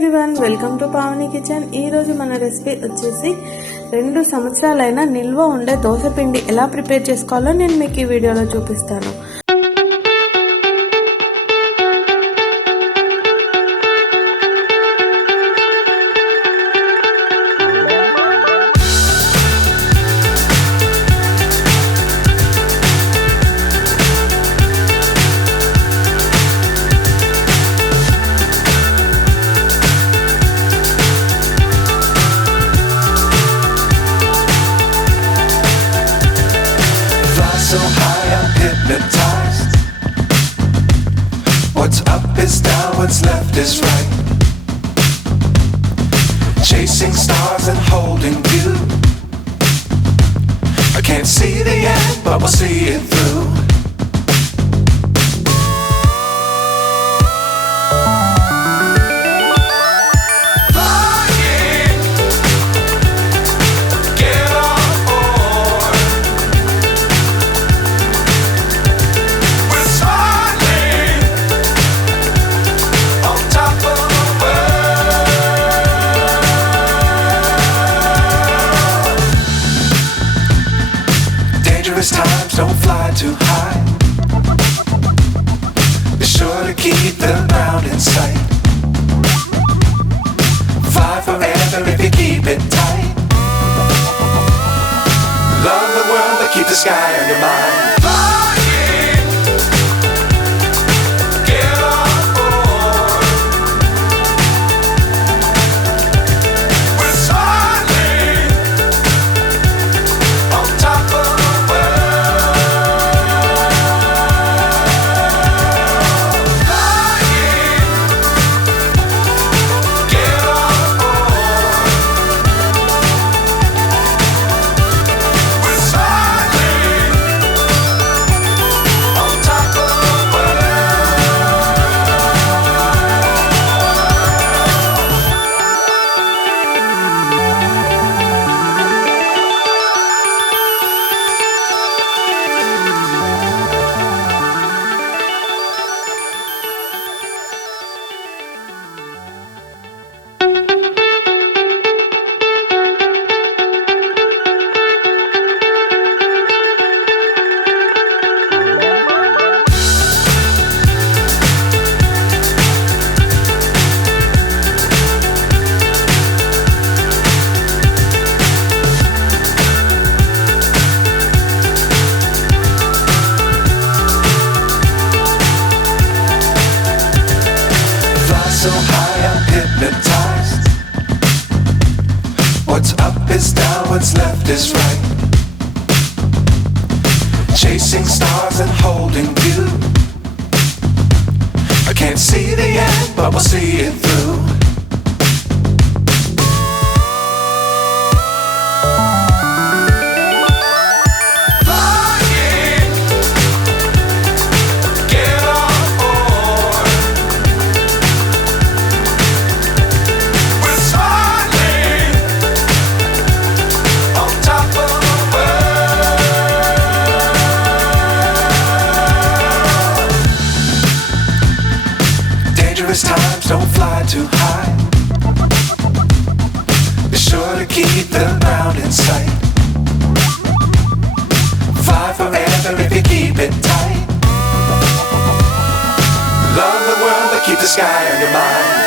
Everyone, welcome to Pavani kitchen. ఈరోజు మన recipe వచ్చేసి 2 సంవత్సరాలైనా నిల్వ ఉండే దోశ పిండి ఎలా ప్రిపేర్ చేసుకోవాలో నేను మీకు ఈ వీడియోలో చూపిస్తాను. So high I'm hypnotized. What's up is down, what's left is right. Chasing stars and holding you. I can't see the end, but we'll see it through. Times don't fly too high. Be sure to keep the ground in sight. Fly forever if you keep it tight. Love the world but keep the sky on your mind. So high I'm hypnotized. What's up is down, what's left is right. Chasing stars and holding you. I can't see the end, but we'll see it through. Times don't fly too high. Be sure to keep the ground in sight. Fly forever if you keep it tight. Love the world but keep the sky on your mind.